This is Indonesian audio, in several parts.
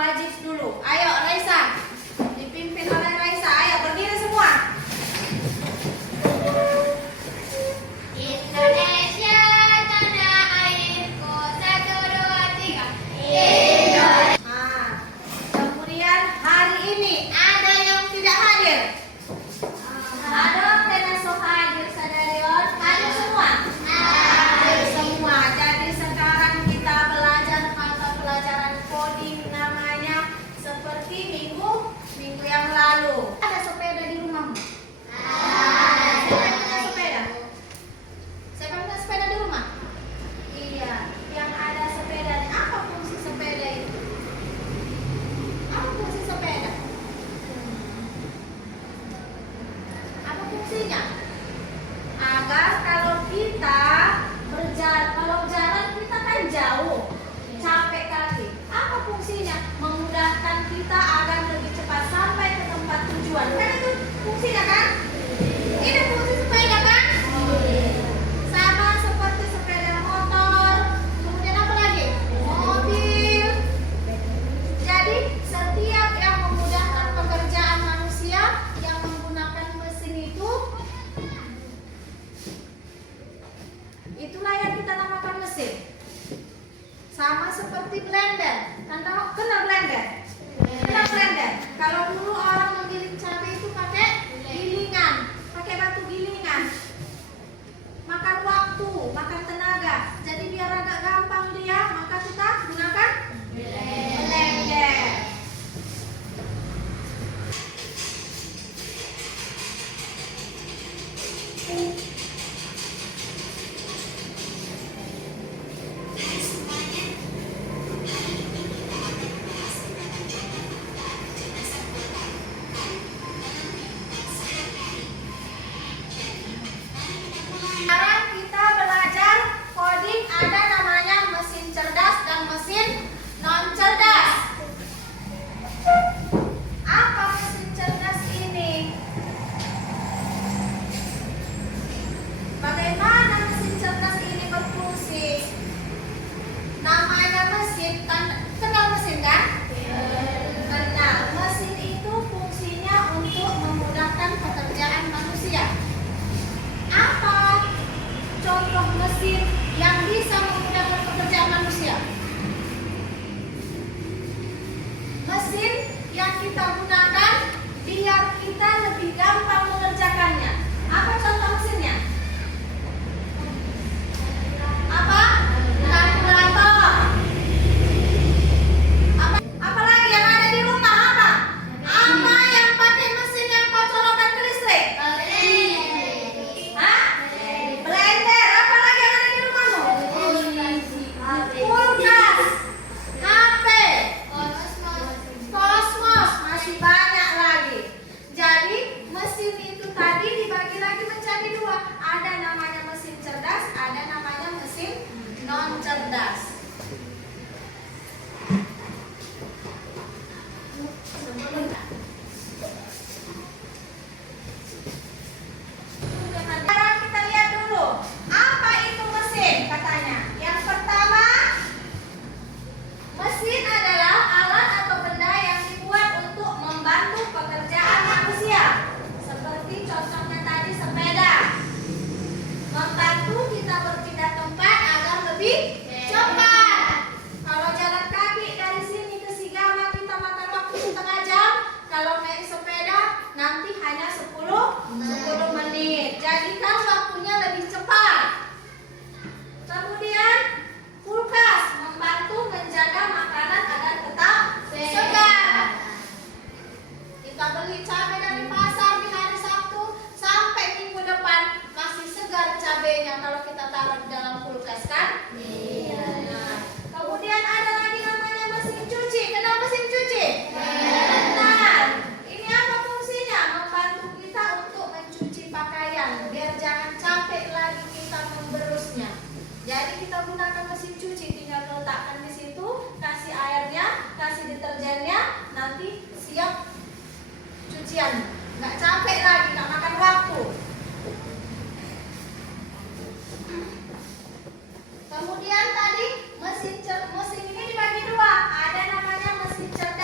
wajib dulu. Ayo Raisa, dipimpin oleh Raisa. Ayo berdiri semua. Indonesia tanah airku, 1, 2, 3. Indonesia. Kemudian hari ini ada yang tidak hadir. Ada tenaso hadir sadarion. Hadir semua. Hadir semua. Jadi sekarang kita belajar mata pelajaran coding namanya seperti minggu yang lalu. Ada sepeda di rumahmu? Siapa yang punya sepeda? Siapa yang punya sepeda di rumah? Iya, yang ada sepedanya. Apa fungsi sepeda itu? Apa fungsi sepeda? Apa fungsinya? Agar kalau kita berjalan, kalau jalan kita kan jauh, capek kaki. Apa fungsinya? Memudahkan kita agar lebih cepat sampai ke tempat tujuan. Kan itu fungsinya kan? Ini fungsi sepeda kan? Sama seperti sepeda motor. Kemudian apa lagi? Mobil. Jadi setiap yang memudahkan pekerjaan manusia yang menggunakan mesin itulah yang kita namakan mesin. Sama seperti blender. Kenal blender? Kenal blender? Kalau dulu orang menggiling cabai itu pakai gilingan, pakai batu gilingan. Makan waktu, makan tenaga. Jadi biar agak gampang dia, maka kita gunakan blender. Sekarang kita belajar coding, ada namanya mesin cerdas dan mesin non cerdas. Apa mesin cerdas ini? Bagaimana mesin cerdas ini berfungsi? Namanya mesin, kenal mesin kan? Kenal. Mesin itu fungsinya untuk memudahkan pekerjaan manusia. Apa contoh mesin yang bisa memudahkan pekerjaan manusia? Mesin yang kita gunakan biar kita lebih gampang mengerjakannya. Apa contoh mesinnya? Apa? Kalkulator. Apa lagi yang ada di rumah? Apa yang pakai mesin yang kau colokkan ke listrik? Hah? Blender. Apa lagi yang ada di rumahmu? Kulkas, HP, kosmos, masih banyak lagi. Jadi mesin itu tadi dibagi lagi menjadi dua. Ada namanya mesin cerdas, ada namanya mesin non cerdas. Sekarang kita lihat dulu, apa itu mesin katanya. Yang pertama, mesin adalah alat atau benda yang dibuat untuk membantu pekerjaan manusia. Seperti contohnya tadi sepeda. Membantu kita berpindah tempat agar lebih cepat. Kalau jalan kaki dari sini ke Sigama kita makan waktu setengah jam. Kalau naik sepeda nanti hanya 10 menit. Jadi kan waktunya lebih cepat. Kemudian kulkas membantu menjaga makanan agar tetap segar. Kita beli cabai dari pasar di hari Sabtu sampai minggu depan masih segar cabainya kalau kita taruh di dalam kulkas kan? Iya. Nah, kemudian ada lagi namanya mesin cuci. Kenal mesin cuci? Kenal. Ini apa fungsinya? Membantu kita untuk mencuci pakaian biar jangan capek lagi kita memberusnya. Jadi kita gunakan mesin cuci, tinggal letakkan di situ, kasih airnya, kasih deterjennya, nanti siap cucian. Nggak capek lagi, nggak makan waktu. Kemudian tadi mesin ini dibagi dua. Ada namanya mesin cerdas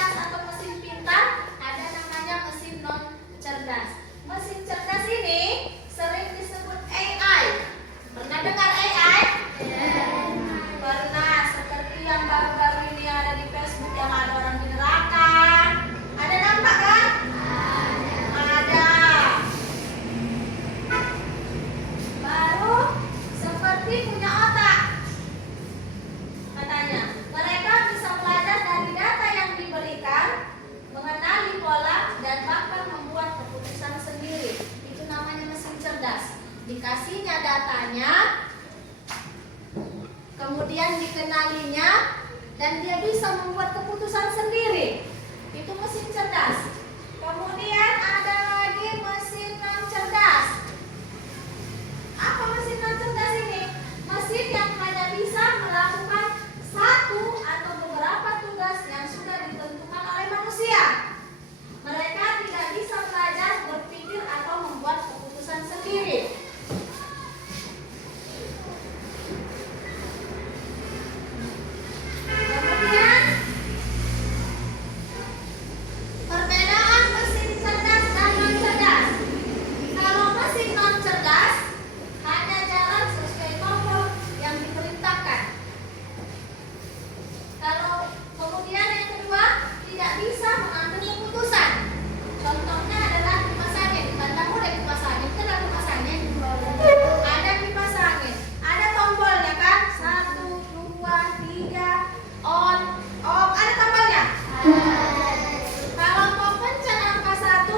Kalau kau pencet angka 1,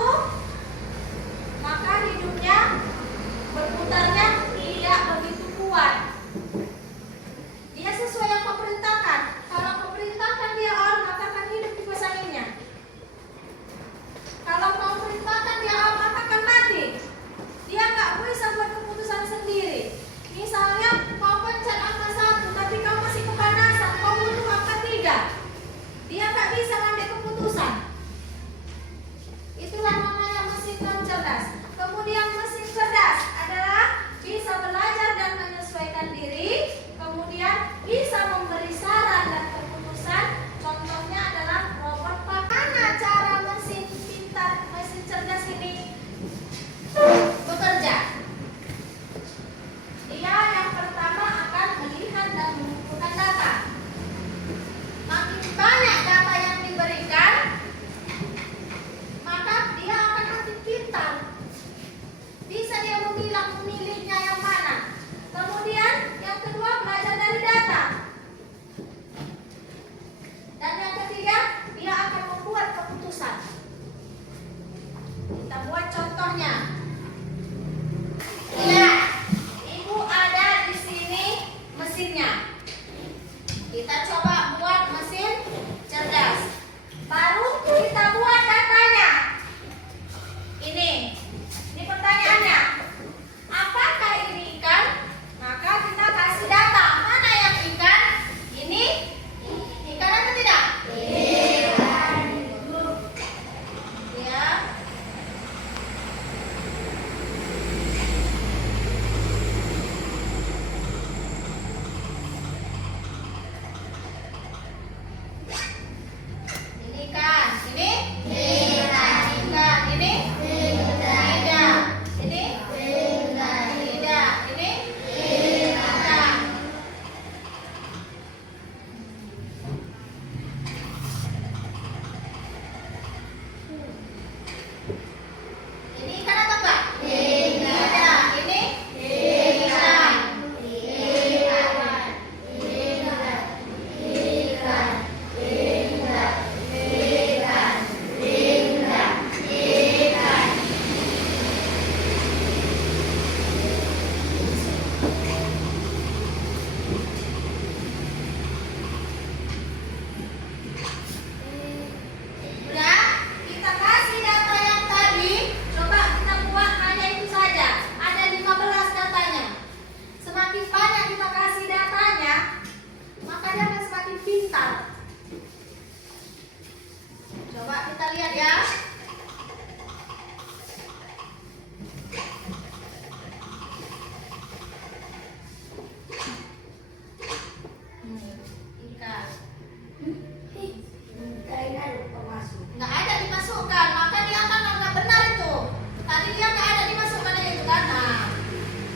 maka hidupnya berputarnya tidak begitu kuat. Dia sesuai yang kau perintahkan. Kalau kau perintahkan dia on, maka akan hidup di pasangannya. Kalau kau perintahkan dia on, maka akan mati. Dia nggak bisa buat keputusan sendiri. Misalnya kau pencet angka 1, tapi kau masih kepanasan, kau butuh angka 3. Dia nggak bisa ngambil keputusan. Itulah namanya mesin non cerdas. Kemudian mesin cerdas adalah bisa belajar dan menyesuaikan diri, kemudian bisa memberi saran dan keputusan. Contohnya adalah robot Bagaimana cara mesin pintar, mesin cerdas ini bekerja? Dia yang pertama akan melihat dan mengumpulkan data. Makin banyak data yang diberikan, maka dia akan makin pintar. Bisa dia memilihnya yang mana. Kemudian yang kedua, belajar dari data. Dan yang ketiga, dia akan membuat keputusan. Kita buat contohnya. Lihat, ibu ada di sini mesinnya. Kita coba buat mesin cerdas. Baru kita buat datanya. Ini pertanyaannya. Apakah ini ikan? Maka kita kasih data. Mana yang ikan? Ini ikan atau tidak? Ikan. Ya. Ini kan, ini ikan. Ini tidak. Ini tidak. Ini ikan. Ini ikan atau enggak? Tidak. Ini ikan. Udah, kita kasih data yang tadi. Coba kita buat hanya itu saja. Ada 15 datanya. Semakin banyak kita kasih datanya, maka dia akan semakin pintar. Coba kita lihat ya. Ikan. Nggak ada dimasukkan, maka dia akan nggak benar itu. Tadi dia nggak ada dimasukkan itu kan. Nah,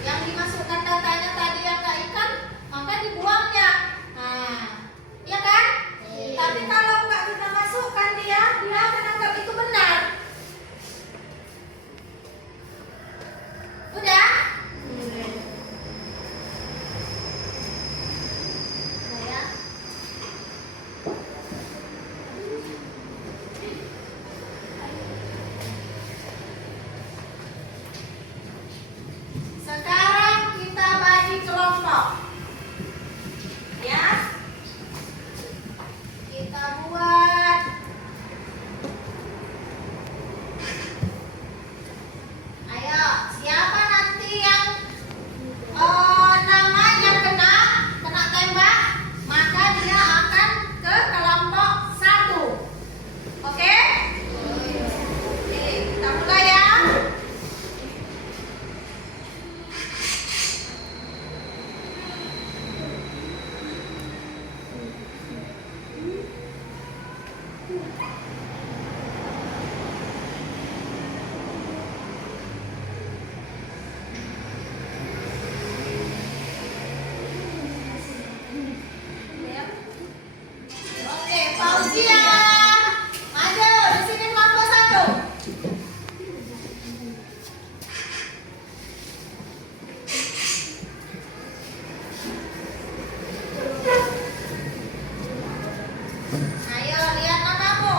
yang dimasukkan datanya tadi yang nggak ikan, maka dibuangnya. Nah, iya kan? Tapi kalau nggak kita masukkan dia akan anggap itu benar. Udah? Ya. Sekarang kita bagi kelompok. Ya. Kita buat ayo, siapa nanti yang namanya kena tembak, maka dia akan ke kelompok 1. Oke? Oke, kita mulai ya. Oke, Fauzia. Maju di sini kelompok 1. Ayo lihat namamu.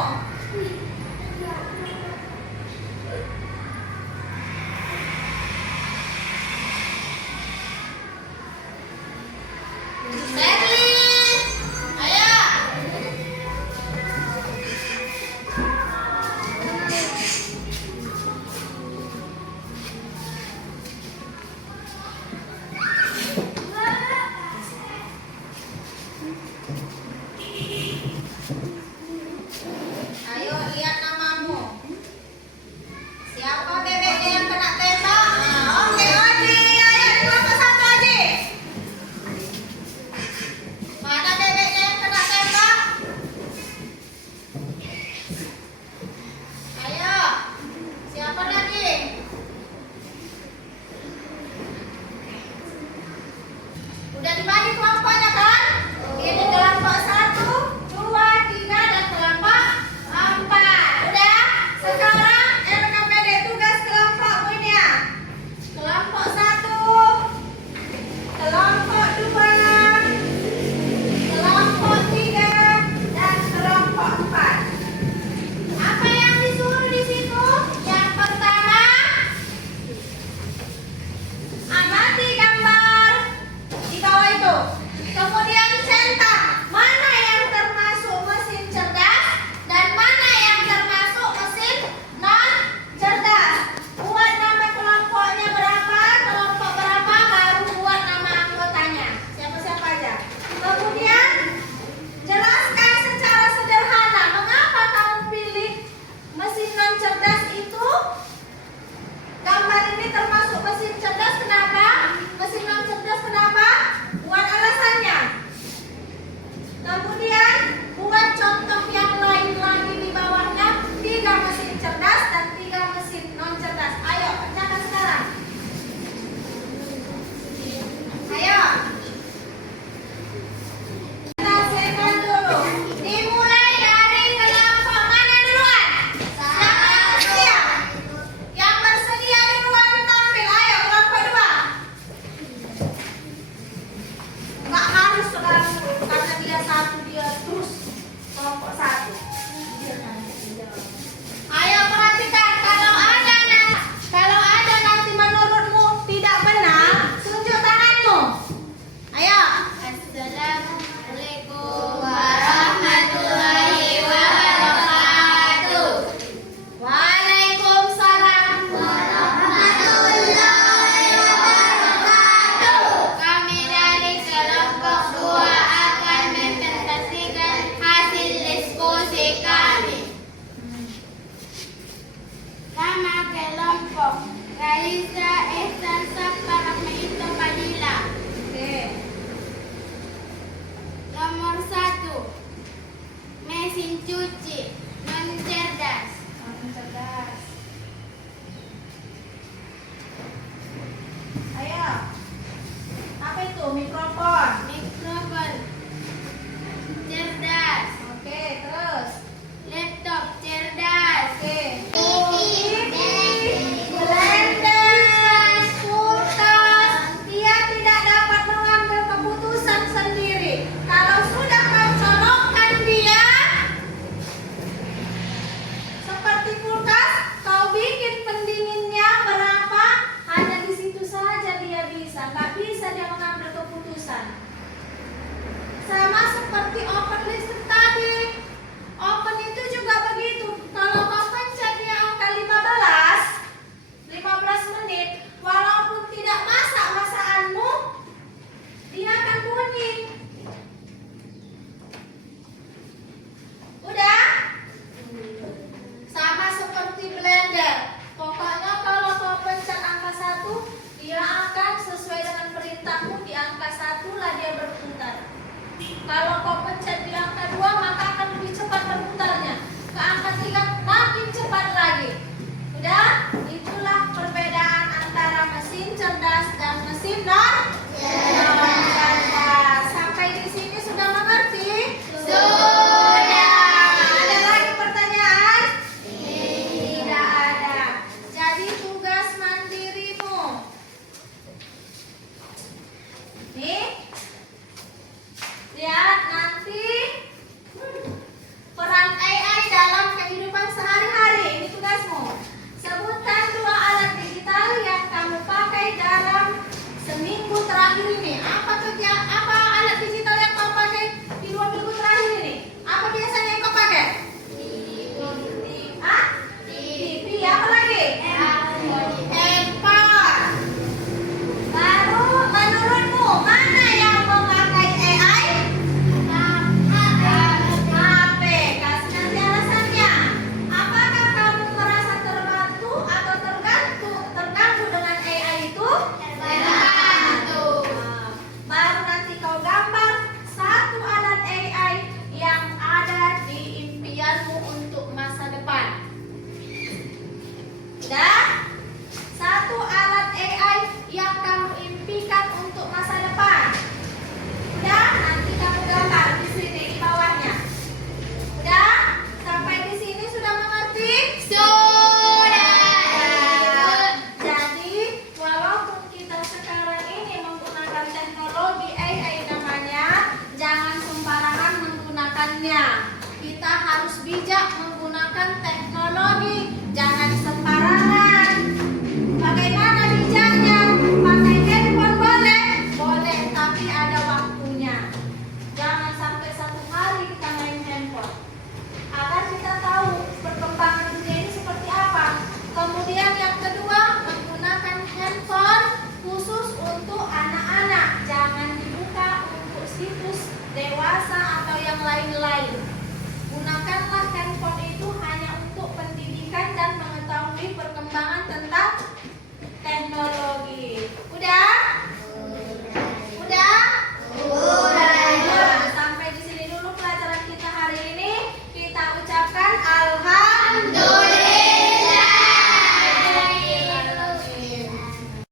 memperhatikan makin cepat lagi. Udah? Itulah perbedaan antara mesin cerdas dan mesin non cerdas. Sampai di sini sudah mengerti? Sudah. Ada lagi pertanyaan? Tidak ada. Jadi tugas mandirimu. Nih. Lihat nanti peran AI dalam kehidupan sehari-hari. Ini tugasmu. Sebutkan 2 alat digital yang kamu pakai dalam seminggu terakhir ini. Apa alat digital yang kau pakai di 2 minggu terakhir ini? Apa biasanya yang kau pakai? Hah? TV. Apa lagi? Handphone. Baru menurutmu mana yang memakai AI? HP. Kasih nanti alasannya. Apakah kamu merasa terbantu atau terganggu dengan AI itu? Baru nanti kau gambar 1 alat AI yang ada di impianmu untuk masa depan. Udah? 1 alat AI yang kamu impikan untuk masa depan. Udah? Nanti kamu gambar di sini di bawahnya. Udah? Sampai di sini sudah mengerti? Jadi, walaupun kita sekarang ini menggunakan teknologi AI namanya, jangan sembarangan menggunakannya. Kita harus bijak menggunakan teknologi, jangan sembarangan. Bagaimana bijaknya? Pakai handphone boleh? Boleh, tapi ada waktunya. Jangan sampai 1 hari kita main handphone. Agar kita tahu perkembangan dunia ini seperti apa. Kemudian yang kedua, menggunakan handphone khusus untuk anak-anak. Jangan dibuka untuk situs dewasa atau yang lain-lain. Gunakanlah handphone itu hanya untuk pendidikan dan mengetahui perkembangan tentang teknologi. Udah?